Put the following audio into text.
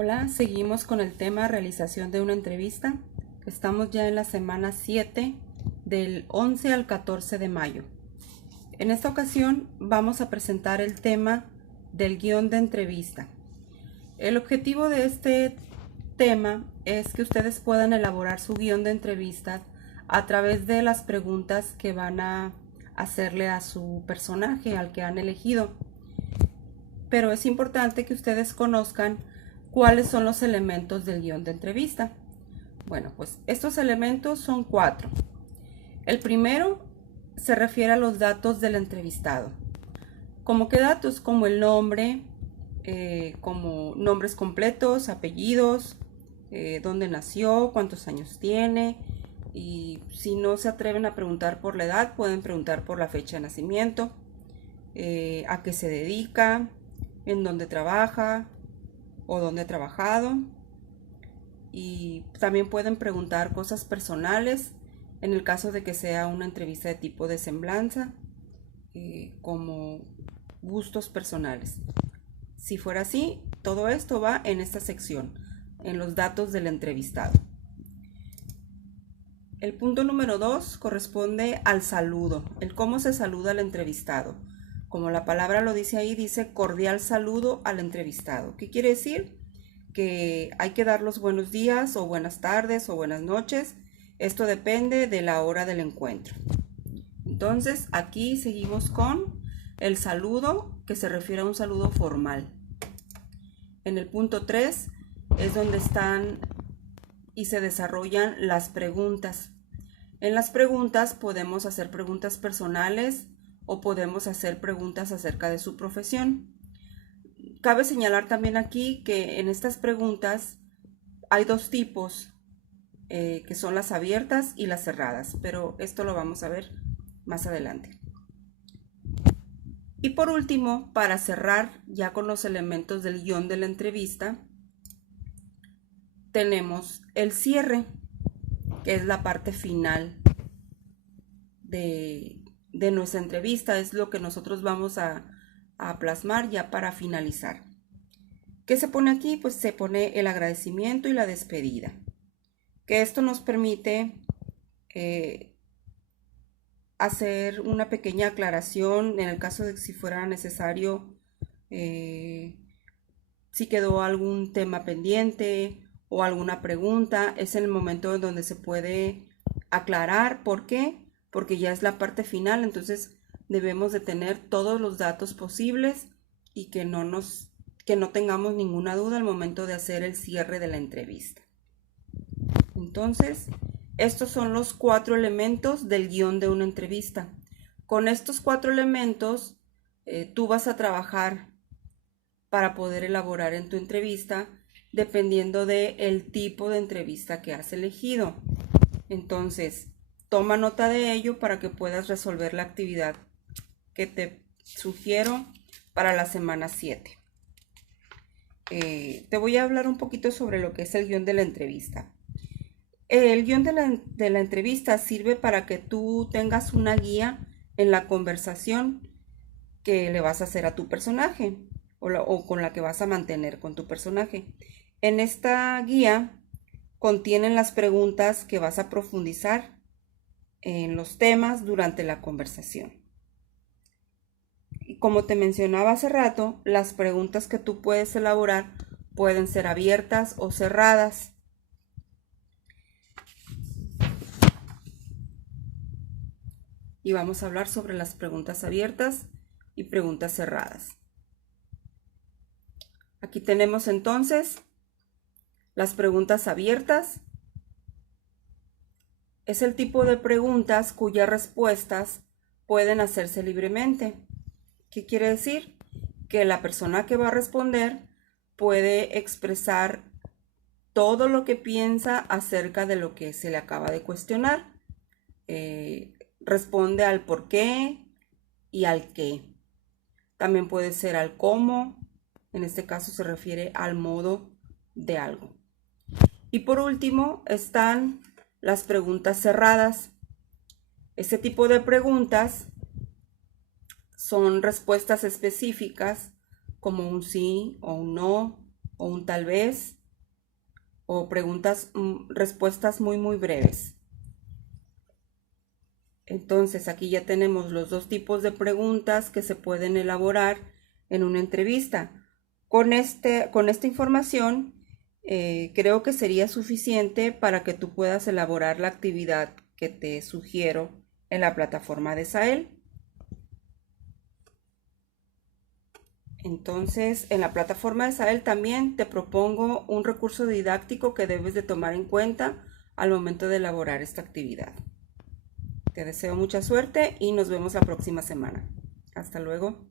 Hola, seguimos con el tema realización de una entrevista. Estamos ya en la semana 7 del 11 al 14 de mayo. En esta ocasión vamos a presentar el tema del guión de entrevista. El objetivo de este tema es que ustedes puedan elaborar su guión de entrevista a través de las preguntas que van a hacerle a su personaje, al que han elegido. Pero es importante que ustedes conozcan cuáles son los elementos del guión de entrevista. Bueno, pues estos elementos son 4. El primero se refiere a los datos del entrevistado. ¿Cómo qué datos? Como el nombre, como nombres completos, apellidos, dónde nació, cuántos años tiene. Y si no se atreven a preguntar por la edad, pueden preguntar por la fecha de nacimiento, a qué se dedica, en dónde trabaja o dónde ha trabajado. Y también pueden preguntar cosas personales en el caso de que sea una entrevista de tipo de semblanza, como gustos personales. Si fuera así, todo esto va en esta sección, en los datos del entrevistado. El punto número 2 corresponde al saludo, el cómo se saluda al entrevistado. Como la palabra lo dice ahí, dice cordial saludo al entrevistado. ¿Qué quiere decir? Que hay que dar los buenos días o buenas tardes o buenas noches. Esto depende de la hora del encuentro. Entonces, aquí seguimos con el saludo, que se refiere a un saludo formal. En el punto 3 es donde están y se desarrollan las preguntas. En las preguntas podemos hacer preguntas personales o podemos hacer preguntas acerca de su profesión. Cabe señalar también aquí que en estas preguntas hay dos tipos, que son las abiertas y las cerradas, pero esto lo vamos a ver más adelante. Y por último, para cerrar ya con los elementos del guión de la entrevista, tenemos el cierre, que es la parte final de nuestra entrevista, es lo que nosotros vamos a plasmar ya para finalizar. ¿Qué se pone aquí? Pues se pone el agradecimiento y la despedida, que esto nos permite hacer una pequeña aclaración en el caso de que si fuera necesario, si quedó algún tema pendiente o alguna pregunta, es en el momento en donde se puede aclarar. ¿Por qué? Porque ya es la parte final, entonces debemos de tener todos los datos posibles y que no tengamos ninguna duda al momento de hacer el cierre de la entrevista. Entonces, estos son los 4 elementos del guión de una entrevista. Con estos 4 elementos, tú vas a trabajar para poder elaborar en tu entrevista dependiendo del tipo de entrevista que has elegido. Entonces, toma nota de ello para que puedas resolver la actividad que te sugiero para la semana 7. Te voy a hablar un poquito sobre lo que es el guión de la entrevista. El guión de la entrevista sirve para que tú tengas una guía en la conversación que le vas a hacer a tu personaje o con la que vas a mantener con tu personaje. En esta guía contienen las preguntas que vas a profundizar en los temas durante la conversación. Y como te mencionaba hace rato, las preguntas que tú puedes elaborar pueden ser abiertas o cerradas. Y vamos a hablar sobre las preguntas abiertas y preguntas cerradas. Aquí tenemos entonces las preguntas abiertas. Es el tipo de preguntas cuyas respuestas pueden hacerse libremente. ¿Qué quiere decir? Que la persona que va a responder puede expresar todo lo que piensa acerca de lo que se le acaba de cuestionar. Responde al por qué y al qué. También puede ser al cómo. En este caso se refiere al modo de algo. Y por último están las preguntas cerradas. Este tipo de preguntas son respuestas específicas como un sí o un no, o un tal vez, o respuestas muy breves. Entonces aquí ya tenemos los dos tipos de preguntas que se pueden elaborar en una entrevista. Con esta información creo que sería suficiente para que tú puedas elaborar la actividad que te sugiero en la plataforma de Sael. Entonces, en la plataforma de Sael también te propongo un recurso didáctico que debes de tomar en cuenta al momento de elaborar esta actividad. Te deseo mucha suerte y nos vemos la próxima semana. Hasta luego.